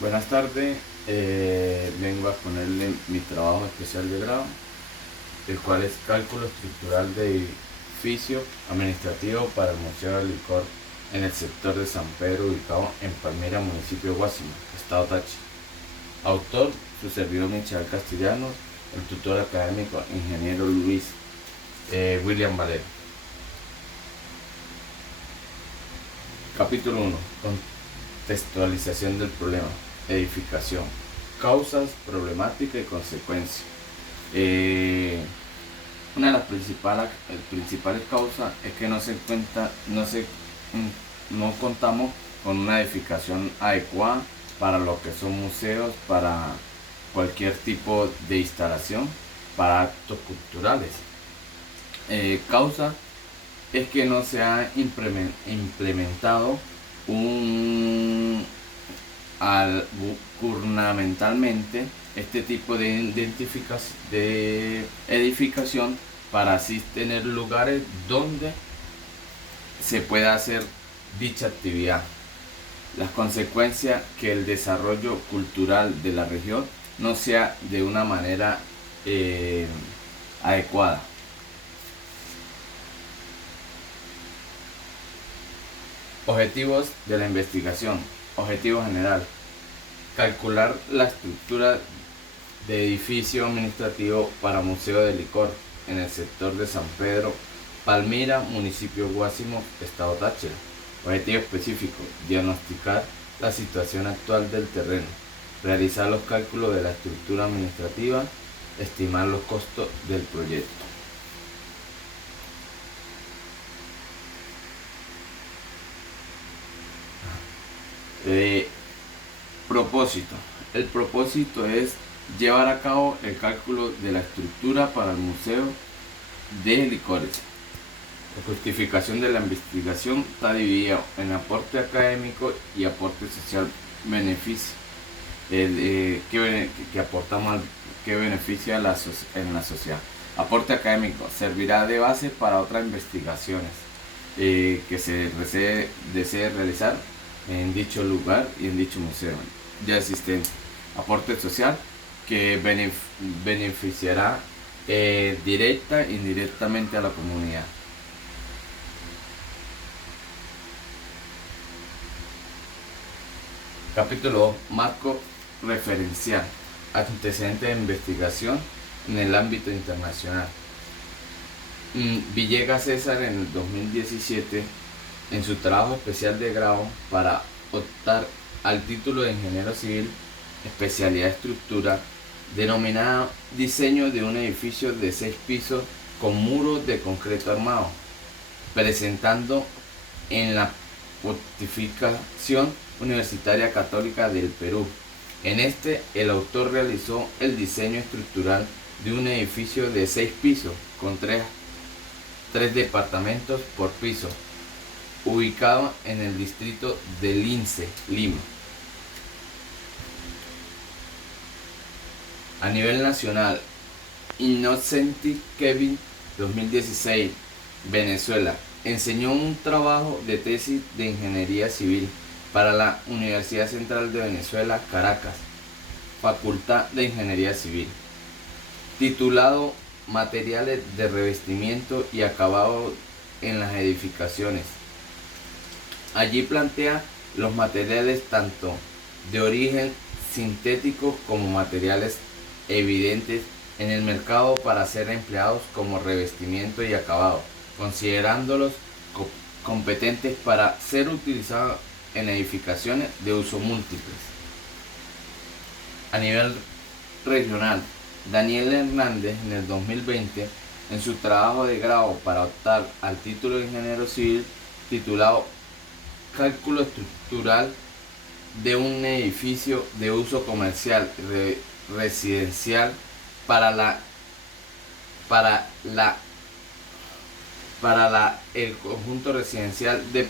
Buenas tardes, vengo a ponerle mi trabajo especial de grado, el cual es cálculo estructural de edificio administrativo para el Museo del Licor en el sector de San Pedro, ubicado en Palmira, municipio de Guásimo, estado Táchira. Autor, su servidor Michael Castellanos, el tutor académico, ingeniero Luis William Valero. Capítulo 1. Contextualización del problema. Edificación. Causas, problemática y consecuencia. Una de las principales causas es que no contamos con una edificación adecuada para lo que son museos, para cualquier tipo de instalación, para actos culturales. Causa es que no se ha implementado gubernamentalmente este tipo de edificación para así tener lugares donde se pueda hacer dicha actividad. Las consecuencias que el desarrollo cultural de la región no sea de una manera adecuada. Objetivos de la investigación. Objetivo general: calcular la estructura de edificio administrativo para Museo de Licor en el sector de San Pedro, Palmira, municipio Guásimo, estado Táchira. Objetivo específico: diagnosticar la situación actual del terreno, realizar los cálculos de la estructura administrativa, estimar los costos del proyecto. Propósito. El propósito es llevar a cabo el cálculo de la estructura para el Museo de Licores. La justificación de la investigación está dividida en aporte académico y aporte social beneficio. Que aportamos, que beneficia en la sociedad. Aporte académico: servirá de base para otras investigaciones que se desee realizar en dicho lugar y en dicho museo ya existente. Aporte social, que beneficiará directa e indirectamente a la comunidad. Capítulo 2. Marco referencial. Antecedentes de investigación en el ámbito internacional. Villegas César, en el 2017, en su trabajo especial de grado para optar al título de ingeniero civil, especialidad estructura, denominada diseño de un edificio de 6 pisos con muros de concreto armado, presentando en la Pontificación Universitaria Católica del Perú. En este, el autor realizó el diseño estructural de un edificio de 6 pisos con 3 departamentos por piso, ubicado en el distrito de Lince, Lima. A nivel nacional, Innocenti Kevin, 2016, Venezuela, enseñó un trabajo de tesis de ingeniería civil para la Universidad Central de Venezuela, Caracas, Facultad de Ingeniería Civil, titulado Materiales de revestimiento y acabado en las edificaciones. Allí plantea los materiales tanto de origen sintético como materiales evidentes en el mercado para ser empleados como revestimiento y acabado, considerándolos competentes para ser utilizados en edificaciones de uso múltiples. A nivel regional, Daniel Hernández, en el 2020, en su trabajo de grado para optar al título de ingeniero civil, titulado Cálculo estructural de un edificio de uso comercial residencial para el conjunto residencial de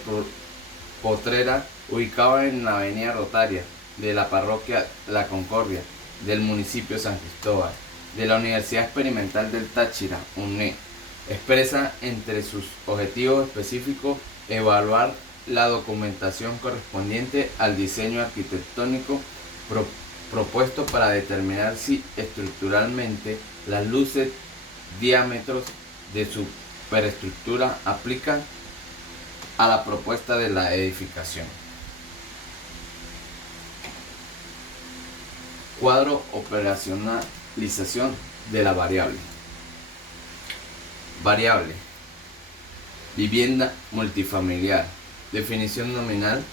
Potrera, ubicado en la avenida Rotaria de la parroquia La Concordia del municipio San Cristóbal, de la Universidad Experimental del Táchira, UNE. Expresa entre sus objetivos específicos evaluar la documentación correspondiente al diseño arquitectónico pro- propuesto para determinar si estructuralmente las luces diámetros de superestructura aplican a la propuesta de la edificación. Cuadro operacionalización de la variable. Variable. Vivienda multifamiliar. Definición nominal.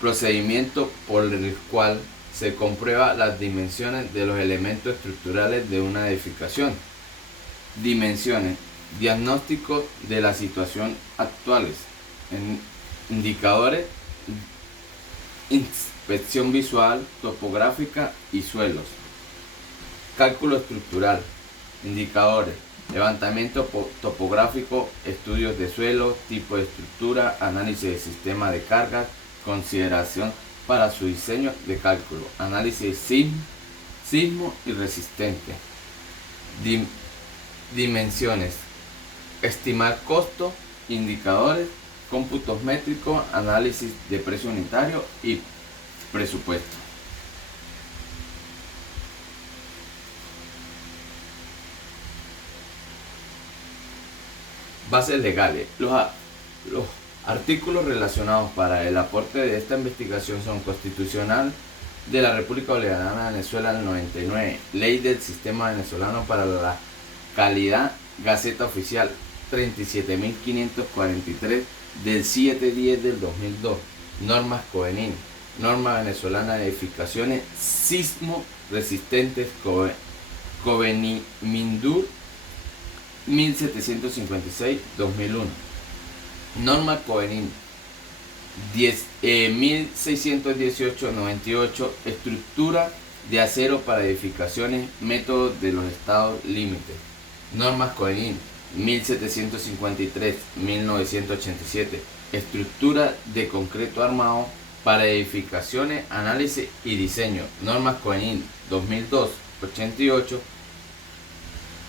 Procedimiento por el cual se comprueba las dimensiones de los elementos estructurales de una edificación. Dimensiones. Diagnóstico de la situación actuales. Indicadores. Inspección visual, topográfica y suelos. Cálculo estructural. Indicadores. Levantamiento topográfico, estudios de suelo, tipo de estructura, análisis de sistema de cargas, consideración para su diseño de cálculo, análisis sismo y resistente. Dimensiones. Estimar costo, indicadores, cómputos métricos, análisis de precio unitario y presupuesto. Bases legales. Los artículos relacionados para el aporte de esta investigación son Constitucional de la República Bolivariana de Venezuela del 99, Ley del Sistema Venezolano para la Calidad, Gaceta Oficial 37.543 del 7/10 del 2002, Normas COVENIN, Norma Venezolana de Edificaciones Sismo Resistentes COVENIMINDUR 1756-2001. Norma COVENIN 1618-98. Estructura de acero para edificaciones, métodos de los estados límites. Normas COVENIN 1753-1987. Estructura de concreto armado para edificaciones, análisis y diseño. Normas COVENIN 2002-88.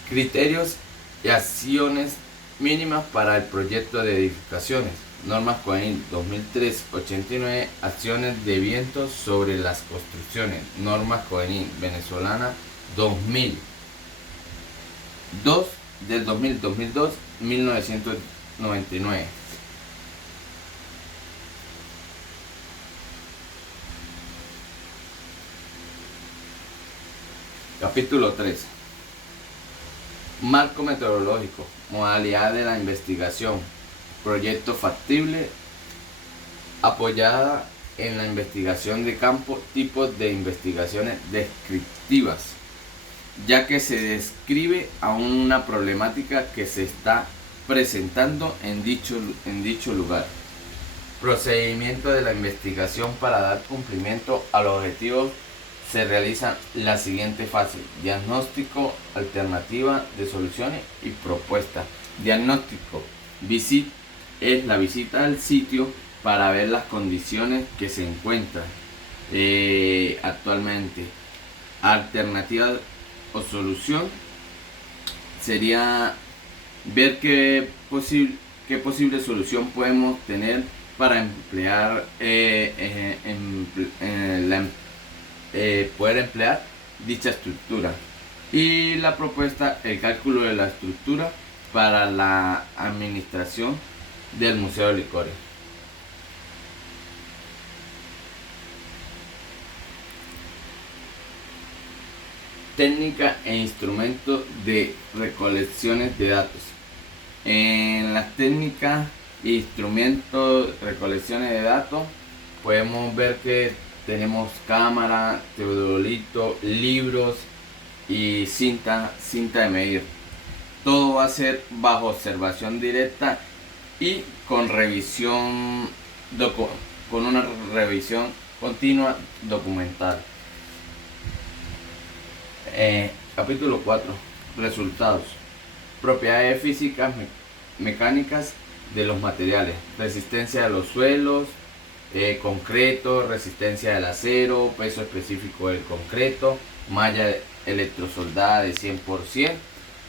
Criterios y acciones mínimas para el proyecto de edificaciones. Normas COVENIN 2003-89. Acciones de viento sobre las construcciones. Normas COVENIN venezolana 2002 del 2002, 1999. Capítulo 3. Marco metodológico, modalidad de la investigación, proyecto factible, apoyada en la investigación de campo, tipos de investigaciones descriptivas, ya que se describe a una problemática que se está presentando en dicho lugar. Procedimiento de la investigación para dar cumplimiento a los objetivos. Se realiza la siguiente fase: diagnóstico, alternativa de soluciones y propuesta. Diagnóstico es la visita al sitio para ver las condiciones que se encuentran actualmente. Alternativa o solución sería ver qué posible solución podemos tener para emplear poder emplear dicha estructura. Y la propuesta, el cálculo de la estructura para la administración del Museo de Licores. Técnica e instrumentos de recolecciones de datos. En las técnicas e instrumentos de recolecciones de datos podemos ver que tenemos cámara, teodolito, libros y cinta de medir. Todo va a ser bajo observación directa y con una revisión continua documental. Capítulo 4. Resultados. Propiedades físicas mecánicas de los materiales. Resistencia de los suelos, concreto, resistencia del acero, peso específico del concreto, malla electrosoldada de 100%,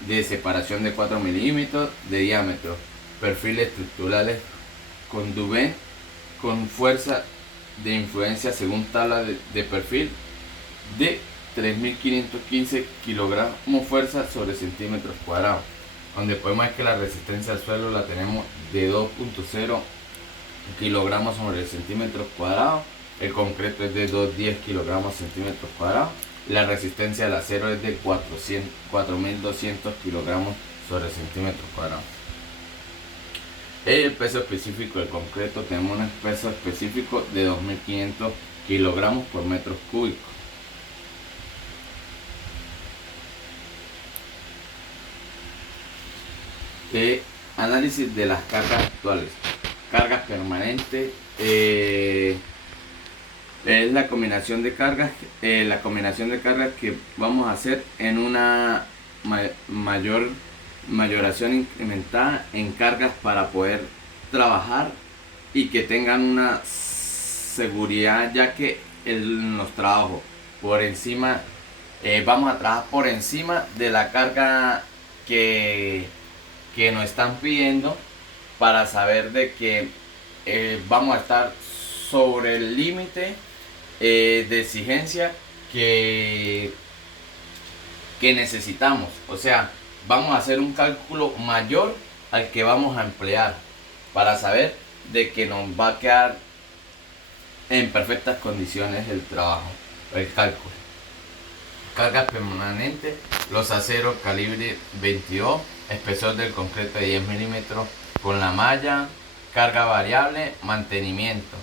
de separación de 4 milímetros de diámetro, perfiles estructurales con Dubén, con fuerza de influencia según tabla de perfil de 3.515 kilogramos fuerza sobre centímetros cuadrados, donde podemos ver que la resistencia al suelo la tenemos de 2.0 kilogramos sobre el centímetro cuadrado, el concreto es de 210 kilogramos centímetros cuadrados y la resistencia al acero es de 4.200 kilogramos sobre centímetros cuadrados. El peso específico del concreto, tenemos un peso específico de 2.500 kilogramos por metro cúbico. Análisis de las cargas actuales. Cargas permanentes, es la combinación de cargas, que vamos a hacer en una mayoración incrementada en cargas para poder trabajar y que tengan una seguridad, ya que en los trabajos por encima, vamos a trabajar por encima de la carga que nos están pidiendo, para saber de que vamos a estar sobre el límite de exigencia que necesitamos. O sea, vamos a hacer un cálculo mayor al que vamos a emplear para saber de que nos va a quedar en perfectas condiciones el trabajo, el cálculo. Cargas permanentes, los aceros calibre 22, espesor del concreto de 10 milímetros con la malla, carga variable, mantenimiento,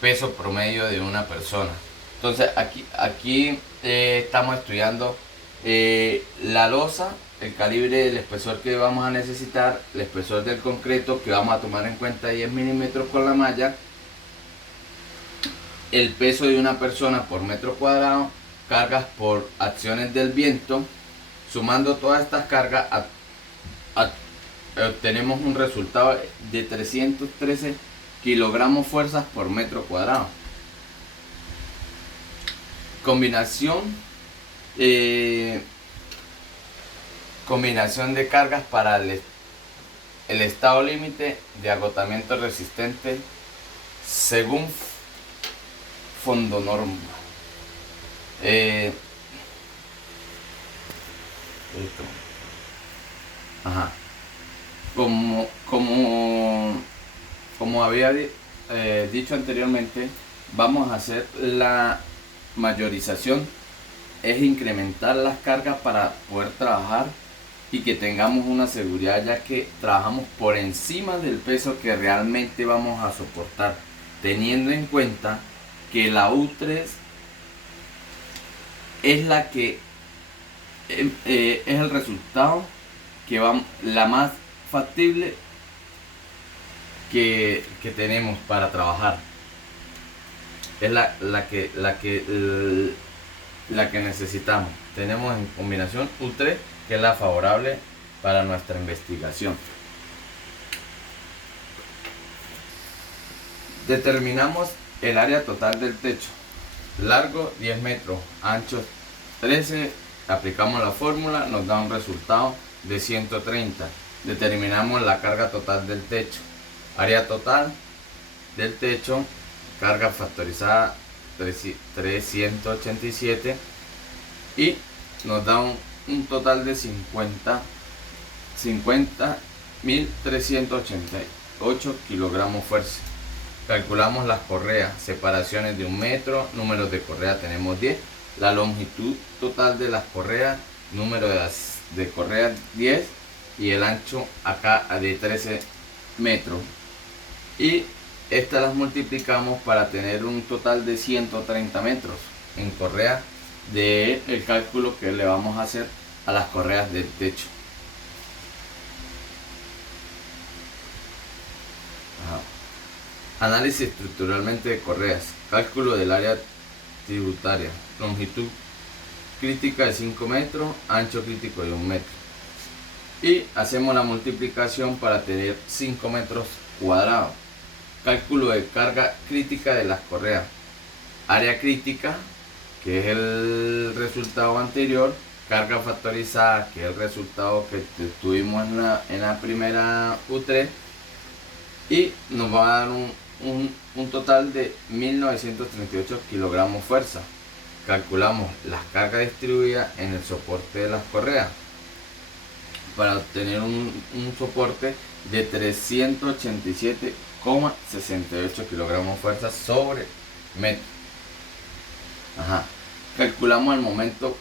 peso promedio de una persona. Entonces aquí estamos estudiando la losa, el calibre del espesor que vamos a necesitar, el espesor del concreto que vamos a tomar en cuenta 10 milímetros con la malla, el peso de una persona por metro cuadrado, cargas por acciones del viento. Sumando todas estas cargas obtenemos un resultado de 313 kilogramos fuerzas por metro cuadrado. Combinación de cargas para el estado límite de agotamiento resistente según fondo norma. Como había dicho anteriormente, vamos a hacer la mayorización, es incrementar las cargas para poder trabajar y que tengamos una seguridad, ya que trabajamos por encima del peso que realmente vamos a soportar, teniendo en cuenta que la U3 es la que es el resultado que va la más factible que tenemos para trabajar. Es la que necesitamos. Tenemos en combinación U3, que es la favorable para nuestra investigación. Determinamos el área total del techo. Largo 10 metros, ancho 13. Aplicamos la fórmula, nos da un resultado de 130. Determinamos la carga total del techo. Área total del techo, carga factorizada 387, y nos da un total de 50.388 kilogramos fuerza. Calculamos las correas, separaciones de 1 metro, números de correa tenemos 10, la longitud total de las correas, número de correas 10, y el ancho acá de 13 metros. Y estas las multiplicamos para tener un total de 130 metros en correa del cálculo que le vamos a hacer a las correas del techo. Análisis estructuralmente de correas. Cálculo del área tributaria. Longitud crítica de 5 metros, ancho crítico de 1 metro. Y hacemos la multiplicación para tener 5 metros cuadrados. Cálculo de carga crítica de las correas. Área crítica, que es el resultado anterior. Carga factorizada, que es el resultado que tuvimos en la primera U3. Y nos va a dar un total de 1938 kilogramos fuerza. calculamos las cargas distribuidas en el soporte de las correas para obtener un soporte de 387,68 kilogramos fuerza sobre metro. Calculamos el momento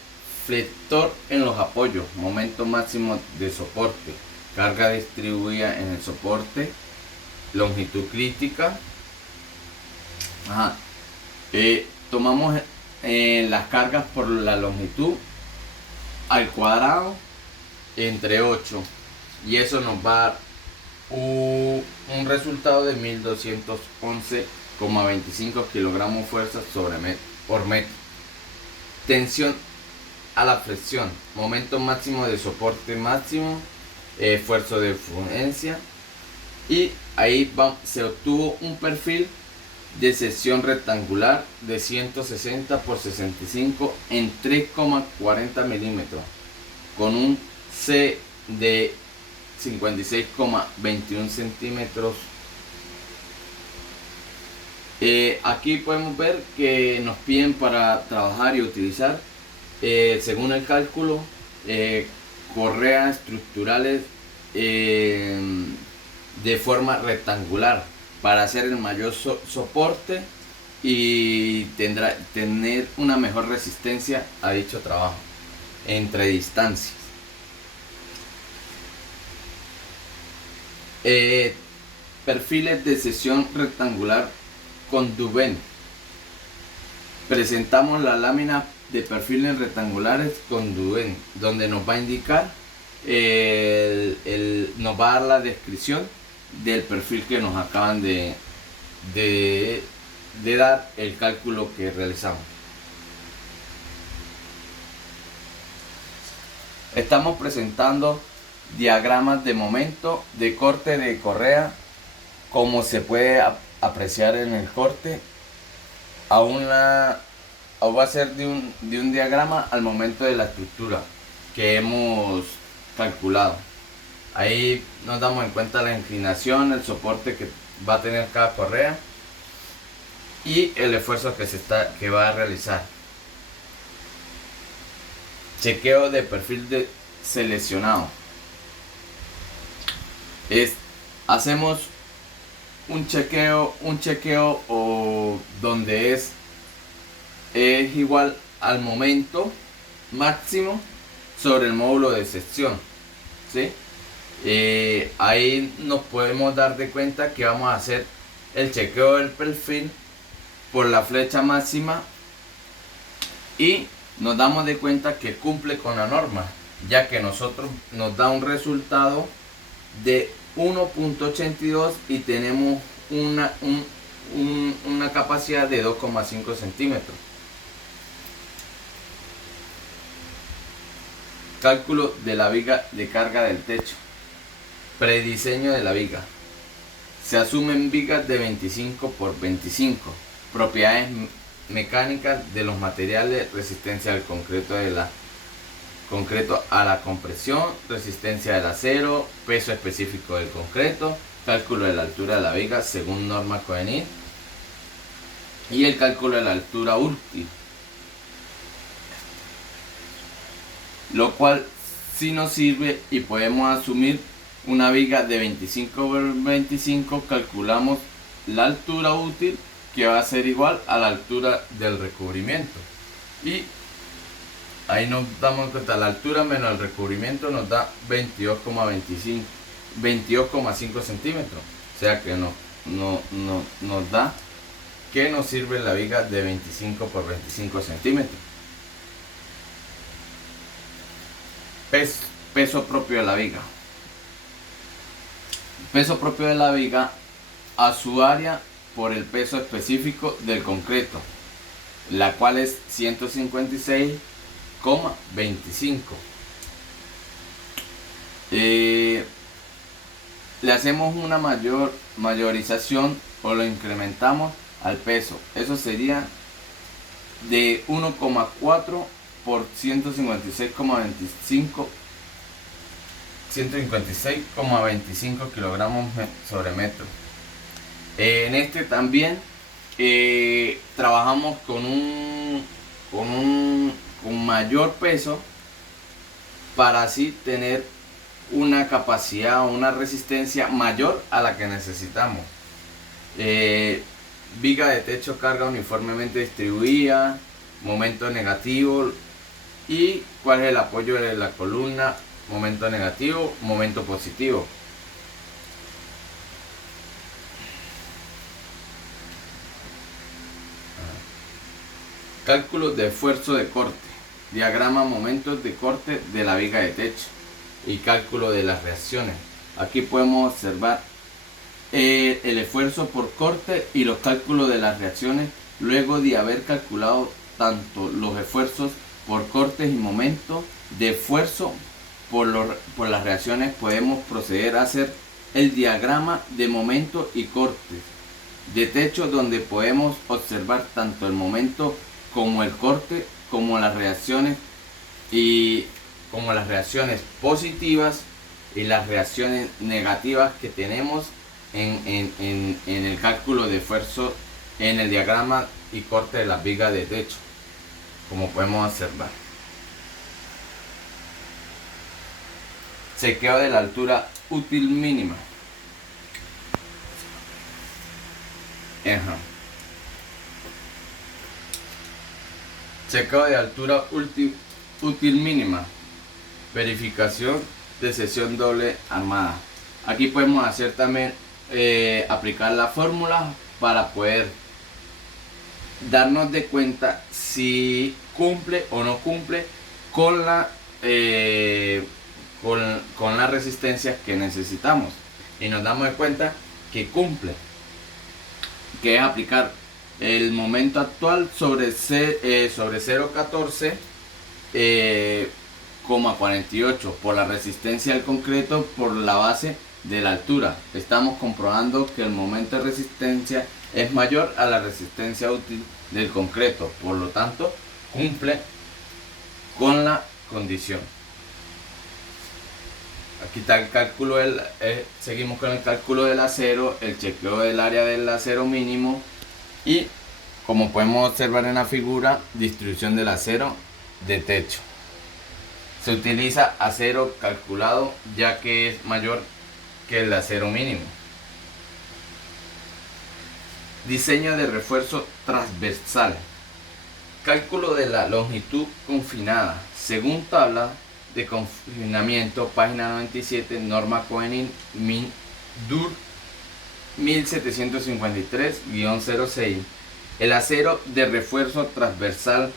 flector en los apoyos, momento máximo de soporte, carga distribuida en el soporte, longitud crítica. Tomamos las cargas por la longitud al cuadrado entre 8 y eso nos va a dar un resultado de 1211,25 kilogramos fuerza por metro. Tensión a la flexión, momento máximo de soporte máximo, esfuerzo de fluencia, y ahí se obtuvo un perfil de sección rectangular de 160 por 65 en 3,40 milímetros con un C de 56,21 centímetros. Aquí podemos ver que nos piden para trabajar y utilizar, según el cálculo, correas estructurales de forma rectangular para hacer el mayor soporte y tener una mejor resistencia a dicho trabajo entre distancias. Perfiles de sección rectangular con Dubén. Presentamos la lámina de perfiles rectangulares con Dubén, donde nos va a indicar, nos va a dar la descripción del perfil que nos acaban de dar el cálculo que realizamos. Estamos presentando diagramas de momento de corte de correa. Como se puede apreciar en el corte, aún va a ser de un diagrama al momento de la estructura que hemos calculado. Ahí nos damos en cuenta la inclinación, el soporte que va a tener cada correa y el esfuerzo que va a realizar. Chequeo de perfil seleccionado. Hacemos un chequeo donde es igual al momento máximo sobre el módulo de sección, ¿sí? Ahí nos podemos dar de cuenta que vamos a hacer el chequeo del perfil por la flecha máxima y nos damos de cuenta que cumple con la norma, ya que nosotros nos da un resultado de 1.82 y tenemos una capacidad de 2,5 centímetros. Cálculo de la viga de carga del techo. Prediseño de la viga. Se asumen vigas de 25 por 25. Propiedades mecánicas de los materiales: resistencia al concreto a la compresión, resistencia del acero, peso específico del concreto, cálculo de la altura de la viga según norma COENIT y el cálculo de la altura útil, lo cual sí nos sirve y podemos asumir una viga de 25 por 25. Calculamos la altura útil, que va a ser igual a la altura del recubrimiento, y ahí nos damos cuenta, la altura menos el recubrimiento nos da 22,5 centímetros. O sea que nos da que nos sirve la viga de 25 por 25 centímetros. Peso propio de la viga. Peso propio de la viga a su área por el peso específico del concreto, la cual es 156,25. Le hacemos una mayorización o lo incrementamos al peso. Eso sería de 1,4 por 156,25 kilogramos sobre metro. En este también trabajamos con un mayor peso para así tener una capacidad o una resistencia mayor a la que necesitamos. Viga de techo, carga uniformemente distribuida, momento negativo. ¿Y cuál es el apoyo de la columna? Momento negativo, momento positivo. Cálculos de esfuerzo de corte. Diagrama momentos de corte de la viga de techo. Y cálculo de las reacciones. Aquí podemos observar el esfuerzo por corte y los cálculos de las reacciones luego de haber calculado tanto los esfuerzos por cortes y momentos de esfuerzo por las reacciones. Podemos proceder a hacer el diagrama de momentos y cortes de techo, donde podemos observar tanto el momento como el corte, como las reacciones positivas y las reacciones negativas que tenemos en el cálculo de esfuerzo en el diagrama y corte de las vigas de techo, como podemos observar. Chequeo de la altura útil mínima. Chequeo de altura útil mínima. Verificación de sección doble armada. Aquí podemos hacer también aplicar la fórmula para poder darnos de cuenta si cumple o no cumple con con las resistencias que necesitamos, y nos damos de cuenta que cumple, que es aplicar el momento actual sobre 0,14,48 por la resistencia del concreto por la base de la altura. Estamos comprobando que el momento de resistencia es mayor a la resistencia útil del concreto, por lo tanto cumple con la condición. Aquí está el cálculo seguimos con el cálculo del acero, el chequeo del área del acero mínimo y, como podemos observar en la figura, distribución del acero de techo. Se utiliza acero calculado ya que es mayor que el acero mínimo. Diseño de refuerzo transversal. Cálculo de la longitud confinada. Según tabla de confinamiento, página 97, norma Cohen DUR 1753-06, el acero de refuerzo transversal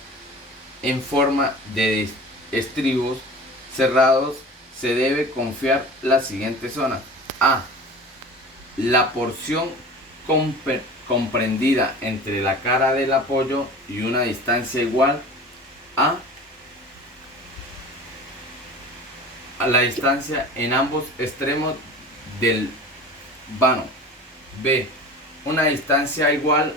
en forma de estribos cerrados se debe confiar las siguientes zonas: A, la porción comprendida entre la cara del apoyo y una distancia igual a la distancia en ambos extremos del vano. B, una distancia igual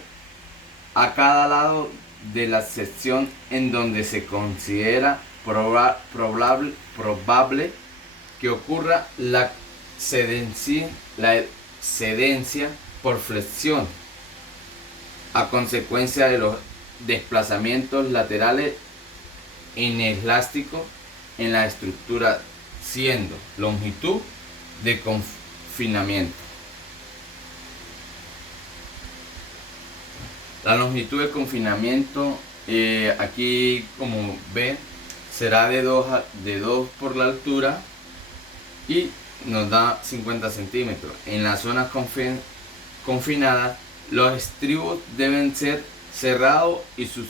a cada lado de la sección en donde se considera probable que ocurra la cedencia por flexión a consecuencia de los desplazamientos laterales inelásticos en la estructura, siendo longitud de confinamiento. La longitud de confinamiento, aquí como ven, será de 2 por la altura y nos da 50 centímetros. En las zonas confinadas, los estribos deben ser cerrados y su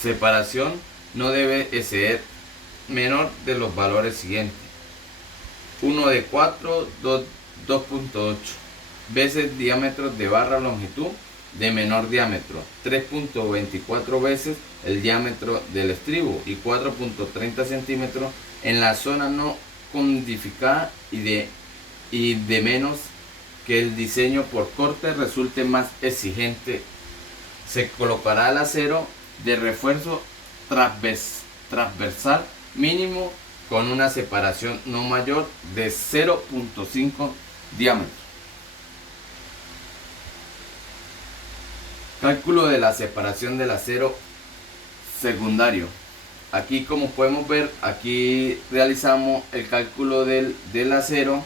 separación no debe exceder menor de los valores siguientes: 1 de 4, 2.8 veces diámetro de barra longitud de menor diámetro, 3.24 veces el diámetro del estribo y 4.30 centímetros en la zona no codificada, y de menos que el diseño por corte resulte más exigente. Se colocará el acero de refuerzo transversal mínimo con una separación no mayor de 0.5 diámetro. Cálculo de la separación del acero secundario. aquí como podemos ver, aquí realizamos el cálculo del acero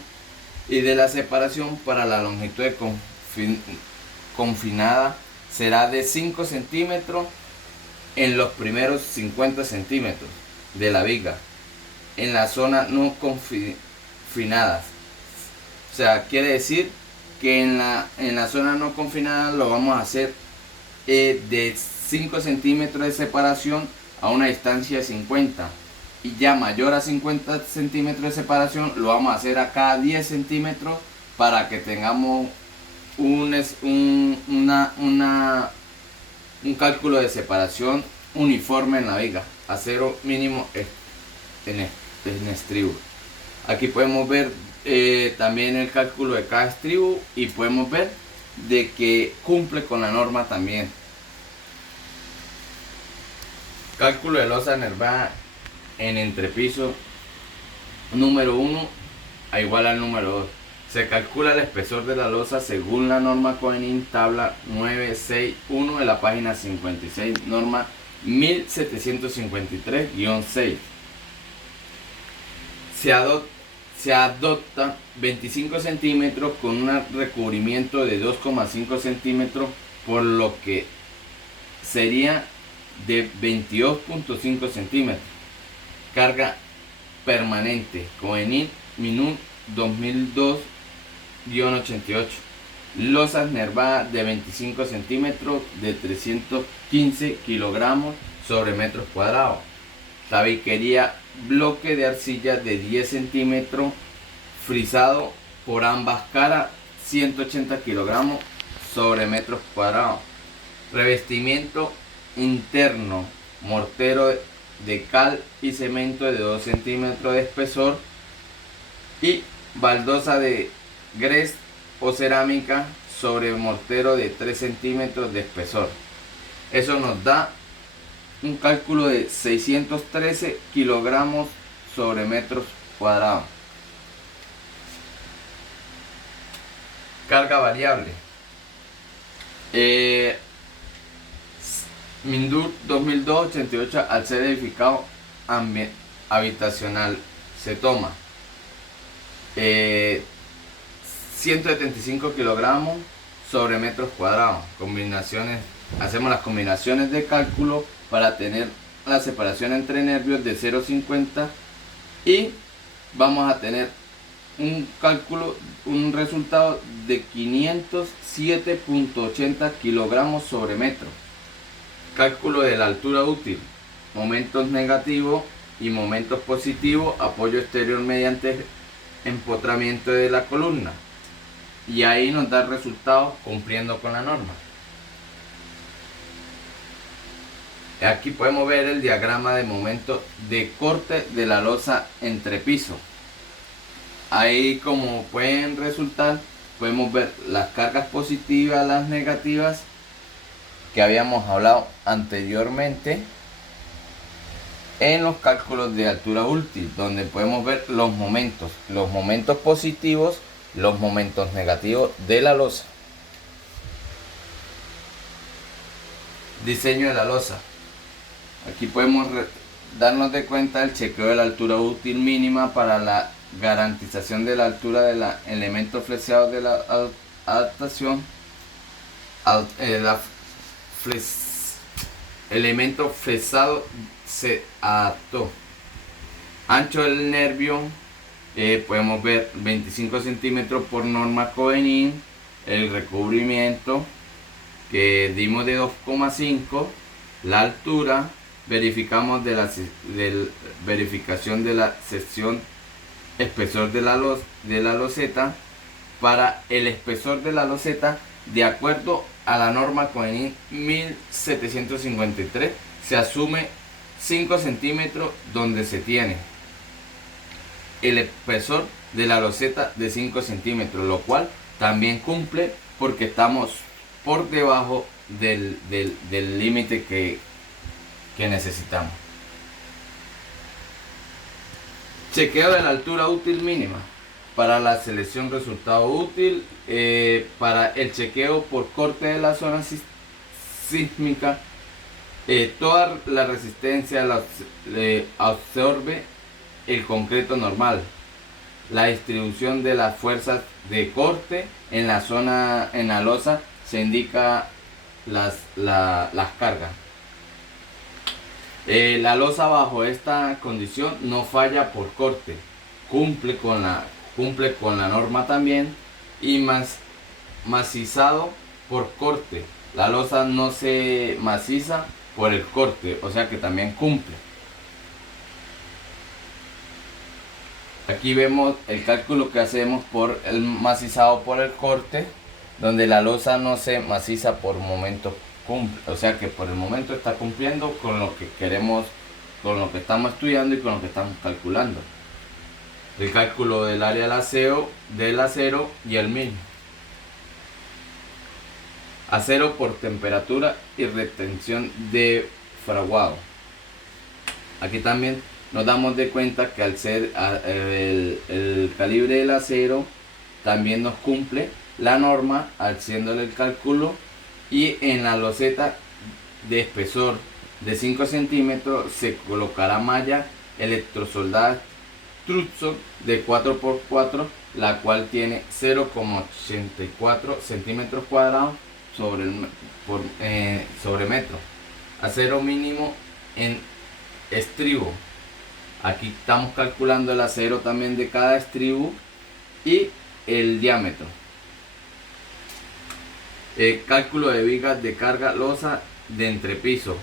y de la separación para la longitud de confinada será de 5 centímetros en los primeros 50 centímetros de la viga en la zona no confinadas. O sea, quiere decir que en la zona no confinada lo vamos a hacer de 5 centímetros de separación a una distancia de 50, y ya mayor a 50 centímetros de separación lo vamos a hacer a cada 10 centímetros para que tengamos un cálculo de separación uniforme en la viga, acero mínimo en estribo. Aquí podemos ver también el cálculo de cada estribo y podemos ver de que cumple con la norma también. Cálculo de losa nervada en entrepiso número 1 a igual al número 2. Se calcula el espesor de la losa según la norma Cohenin tabla 961 de la página 56, norma 1753-6. Se adopta 25 centímetros con un recubrimiento de 2,5 centímetros, por lo que sería de 22,5 centímetros. Carga permanente Cohenin Minun 2002-88. Losas nervadas de 25 centímetros de 315 kilogramos sobre metros cuadrados. Tabiquería bloque de arcilla de 10 centímetros frisado por ambas caras, 180 kilogramos sobre metros cuadrados. Revestimiento interno, mortero de cal y cemento de 2 centímetros de espesor y baldosa de grés o cerámica sobre mortero de 3 centímetros de espesor. Eso nos da un cálculo de 613 kilogramos sobre metros cuadrados. Carga variable. Mindur 2002-88, al ser edificado habitacional, se toma 175 kilogramos sobre metros cuadrados. Hacemos las combinaciones de cálculo para tener la separación entre nervios de 0,50 y vamos a tener un resultado de 507,80 kilogramos sobre metro. Cálculo de la altura útil, momentos negativos y momentos positivos, apoyo exterior mediante empotramiento de la columna, y ahí nos da el resultado cumpliendo con la norma. Aquí podemos ver el diagrama de momento de corte de la losa entrepiso. Ahí, como pueden resultar, podemos ver las cargas positivas, las negativas que habíamos hablado anteriormente en los cálculos de altura útil, donde podemos ver los momentos positivos, los momentos negativos de la losa. Diseño de la losa. Aquí podemos darnos de cuenta el chequeo de la altura útil mínima para la garantización de la altura del elemento flexiado de la adaptación. Elemento flexado se adaptó. Ancho del nervio, podemos ver 25 centímetros por norma Cohenin. El recubrimiento que dimos de 2,5. La altura, verificamos verificación de la sección espesor de la loseta. Para el espesor de la loseta, de acuerdo a la norma Cohenin 1753, se asume 5 centímetros donde se tiene el espesor de la loseta de 5 centímetros, lo cual también cumple porque estamos por debajo del límite que necesitamos. Chequeo de la altura útil mínima para la selección resultado útil. Para el chequeo por corte de la zona sísmica, Toda la resistencia absorbe el concreto normal. La distribución de las fuerzas de corte en la zona, en la losa, se indica las cargas. La losa bajo esta condición no falla por corte, cumple con la norma también, y macizado por corte. La losa no se maciza por el corte, o sea que también cumple. Aquí vemos el cálculo que hacemos por el macizado por el corte, donde la losa no se maciza por momento, cumple, o sea que por el momento está cumpliendo con lo que queremos, con lo que estamos estudiando y con lo que estamos calculando. El cálculo del área del acero y el mismo. Acero por temperatura y retención de fraguado. Aquí también nos damos de cuenta que al ser el calibre del acero también nos cumple la norma haciéndole el cálculo, y en la loseta de espesor de 5 centímetros se colocará malla electrosoldada Truxon de 4x4, la cual tiene 0,84 centímetros cuadrados sobre metro. Acero mínimo en estribo. Aquí estamos calculando el acero también de cada estribo y el diámetro. Cálculo de vigas de carga losa de entrepiso.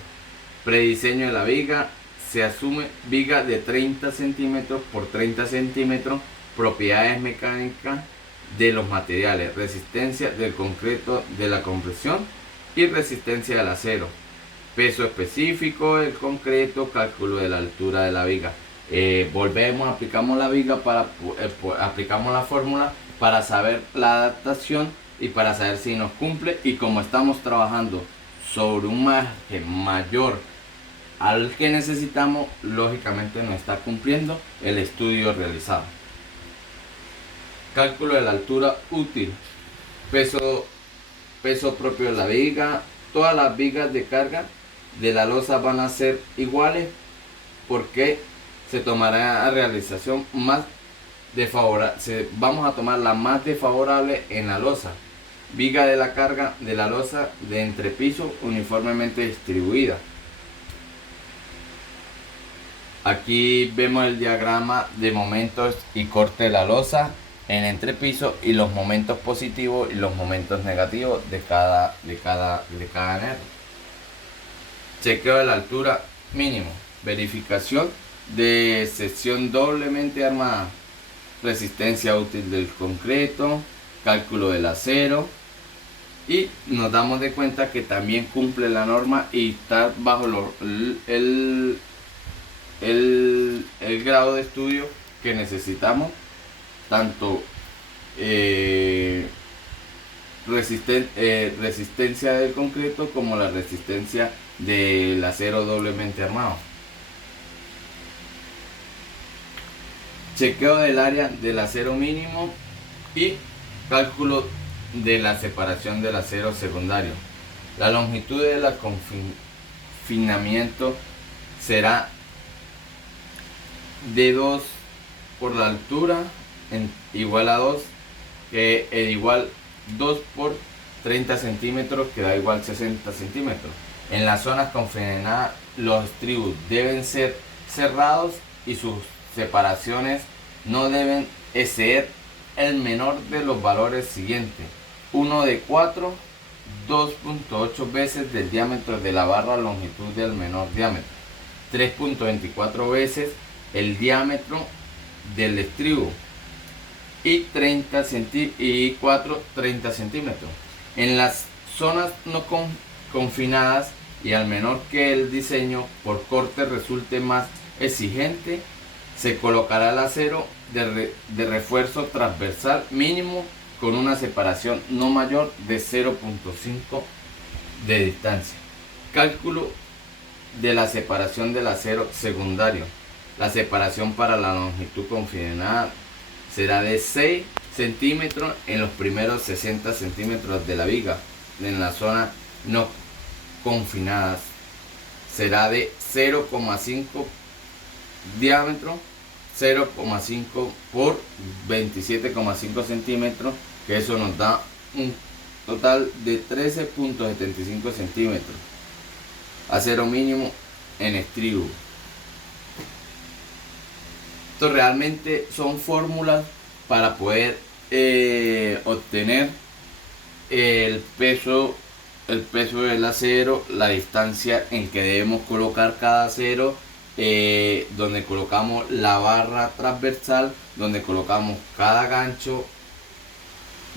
Prediseño de la viga. Se asume viga de 30 centímetros por 30 centímetros. Propiedades mecánicas de los materiales. Resistencia del concreto de la compresión y resistencia del acero. Peso específico del concreto. Cálculo de la altura de la viga. Volvemos, aplicamos la viga aplicamos la fórmula para saber la adaptación y para saber si nos cumple, y como estamos trabajando sobre un margen mayor al que necesitamos, lógicamente no está cumpliendo el estudio realizado. Cálculo de la altura útil. Peso propio de la viga. Todas las vigas de carga de la losa van a ser iguales, porque se tomará a realización más desfavorable. Vamos a tomar la más desfavorable en la losa. Viga de la carga de la losa de entrepiso uniformemente distribuida. Aquí vemos el diagrama de momentos y corte de la losa en entrepiso y los momentos positivos y los momentos negativos de cada anhelo. Chequeo de la altura mínimo. Verificación de sección doblemente armada. Resistencia útil del concreto. Cálculo del acero. Y nos damos de cuenta que también cumple la norma y está bajo el grado de estudio que necesitamos, tanto resistencia del concreto como la resistencia del acero doblemente armado. Chequeo del área del acero mínimo y cálculo de la separación del acero secundario. La longitud del confinamiento será de 2 por la altura igual a 2, que es igual 2 por 30 centímetros, que da igual 60 centímetros. En las zonas confinadas los estribos deben ser cerrados y sus separaciones no deben exceder el menor de los valores siguientes: 1 de 4, 2.8 veces del diámetro de la barra longitud del menor diámetro, 3.24 veces el diámetro del estribo y 30 centímetros. En las zonas no confinadas y al menor que el diseño por corte resulte más exigente, se colocará el acero de refuerzo transversal mínimo con una separación no mayor de 0.5 de distancia. Cálculo de la separación del acero secundario. La separación para la longitud confinada será de 6 centímetros en los primeros 60 centímetros de la viga en la zona no confinadas. será de 0,5 diámetro, 0,5 por 27,5 centímetros, que eso nos da un total de 13,75 centímetros. Acero mínimo en estribo. Esto realmente son fórmulas para poder obtener el peso del acero, la distancia en que debemos colocar cada acero, donde colocamos la barra transversal, donde colocamos cada gancho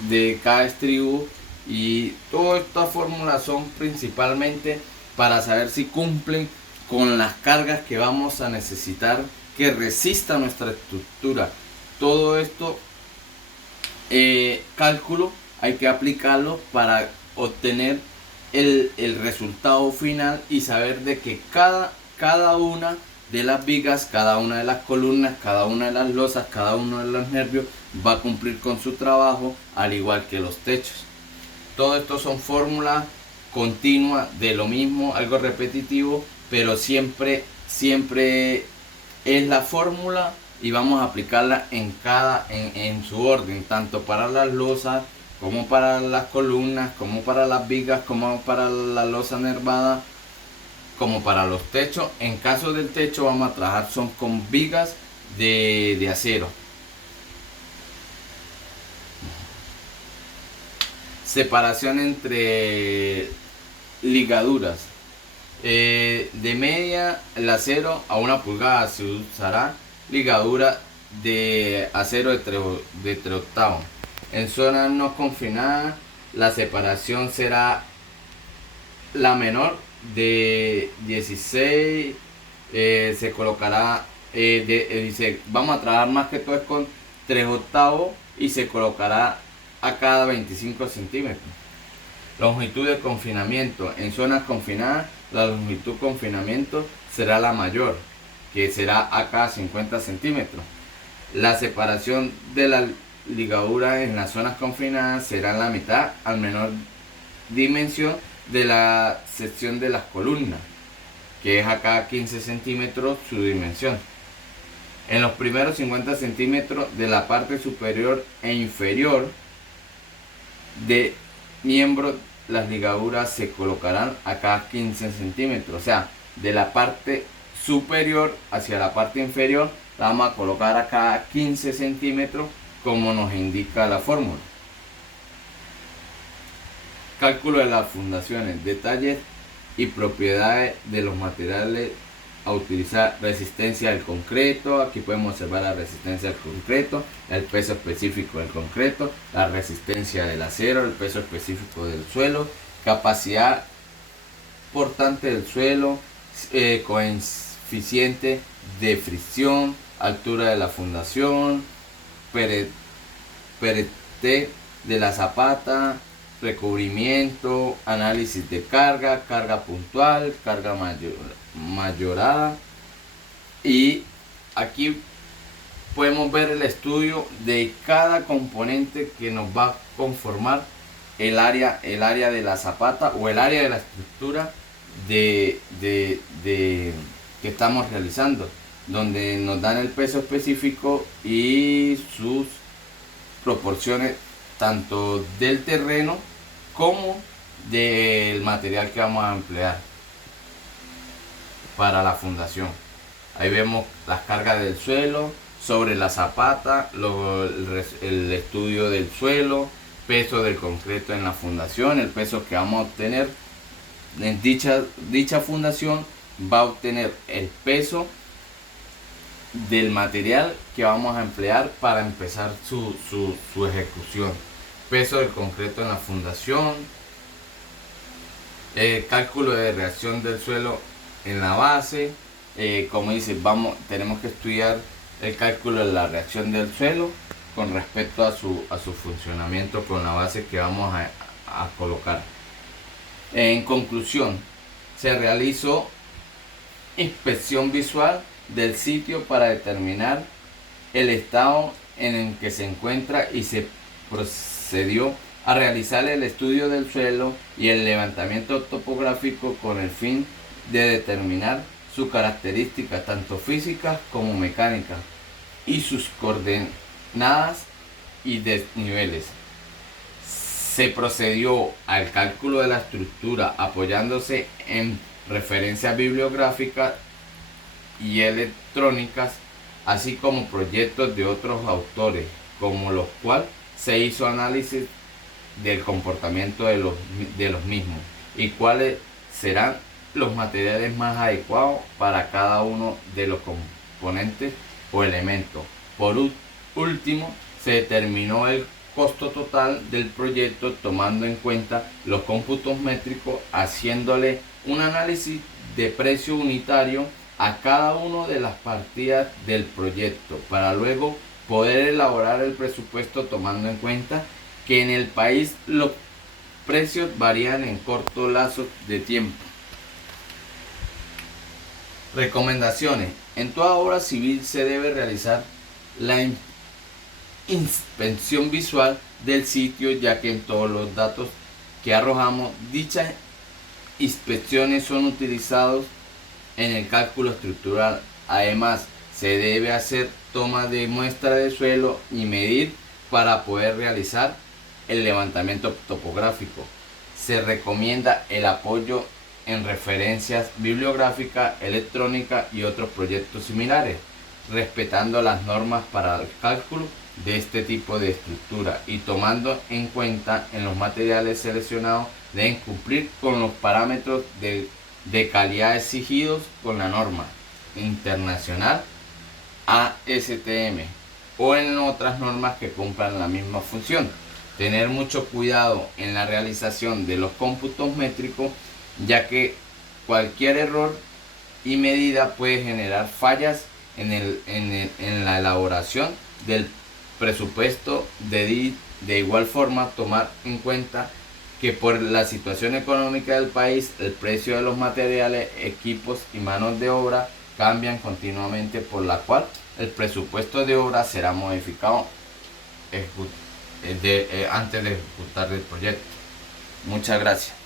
de cada estribo, y todas estas fórmulas son principalmente para saber si cumplen con las cargas que vamos a necesitar que resista nuestra estructura. Todo esto cálculo hay que aplicarlo para obtener el resultado final y saber de que cada una de las vigas, cada una de las columnas, cada una de las losas, cada uno de los nervios va a cumplir con su trabajo, al igual que los techos. Todo esto son fórmulas continuas de lo mismo, algo repetitivo, pero siempre es la fórmula y vamos a aplicarla en su orden, tanto para las losas como para las columnas, como para las vigas, como para la losa nervada, como para los techos. En caso del techo vamos a trabajar son con vigas de acero. Separación entre ligaduras. De media el acero a 1 pulgada se usará ligadura de acero de 3 octavos. En zonas no confinadas la separación será la menor de 16. Se colocará dice, vamos a trabajar más que todo es con 3 octavos y se colocará a cada 25 centímetros. Longitud de confinamiento. En zonas confinadas la longitud de confinamiento será la mayor, que será a cada 50 centímetros. La separación de la ligadura en las zonas confinadas será la mitad al menor dimensión de la sección de las columnas, que es a cada 15 centímetros su dimensión. En los primeros 50 centímetros de la parte superior e inferior de miembros, las ligaduras se colocarán a cada 15 centímetros. O sea, de la parte superior hacia la parte inferior la vamos a colocar a cada 15 centímetros, como nos indica la fórmula. Cálculo de las fundaciones, detalles y propiedades de los materiales a utilizar. Resistencia del concreto. Aquí podemos observar la resistencia del concreto, el peso específico del concreto, la resistencia del acero, el peso específico del suelo, capacidad portante del suelo, coeficiente de fricción, altura de la fundación, perete de la zapata, recubrimiento, análisis de carga, carga puntual, carga mayorada. Y aquí podemos ver el estudio de cada componente que nos va a conformar el área de la zapata o el área de la estructura de que estamos realizando, donde nos dan el peso específico y sus proporciones tanto del terreno como del material que vamos a emplear para la fundación. Ahí vemos las cargas del suelo sobre la zapata, el estudio del suelo, peso del concreto en la fundación, el peso que vamos a obtener en dicha fundación va a obtener el peso del material que vamos a emplear para empezar su ejecución. Peso del concreto en la fundación, cálculo de reacción del suelo en la base. Como dice, tenemos que estudiar el cálculo de la reacción del suelo con respecto a su funcionamiento con la base que vamos a colocar. En conclusión, se realizó inspección visual del sitio para determinar el estado en el que se encuentra y se procedió a realizar el estudio del suelo y el levantamiento topográfico con el fin de determinar sus características tanto físicas como mecánicas y sus coordenadas y desniveles. Se procedió al cálculo de la estructura apoyándose en referencias bibliográficas y electrónicas, así como proyectos de otros autores, como los cuales se hizo análisis del comportamiento de los mismos y cuáles serán los materiales más adecuados para cada uno de los componentes o elementos. Por último, se determinó el costo total del proyecto tomando en cuenta los cómputos métricos, haciéndole un análisis de precio unitario a cada una de las partidas del proyecto para luego poder elaborar el presupuesto tomando en cuenta que en el país los precios varían en corto lazo de tiempo. Recomendaciones. En toda obra civil se debe realizar la inspección visual del sitio, ya que en todos los datos que arrojamos dichas inspecciones son utilizados en el cálculo estructural. Además, se debe hacer toma de muestra de suelo y medir para poder realizar el levantamiento topográfico. Se recomienda el apoyo en referencias bibliográficas, electrónicas y otros proyectos similares, respetando las normas para el cálculo de este tipo de estructura y tomando en cuenta en los materiales seleccionados deben cumplir con los parámetros de calidad exigidos con la norma internacional ASTM o en otras normas que cumplan la misma función. Tener mucho cuidado en la realización de los cómputos métricos, ya que cualquier error y medida puede generar fallas en la elaboración del presupuesto. De igual forma, tomar en cuenta que por la situación económica del país, el precio de los materiales, equipos y manos de obra cambian continuamente, por la cual el presupuesto de obra será modificado antes de ejecutar el proyecto. Muchas gracias.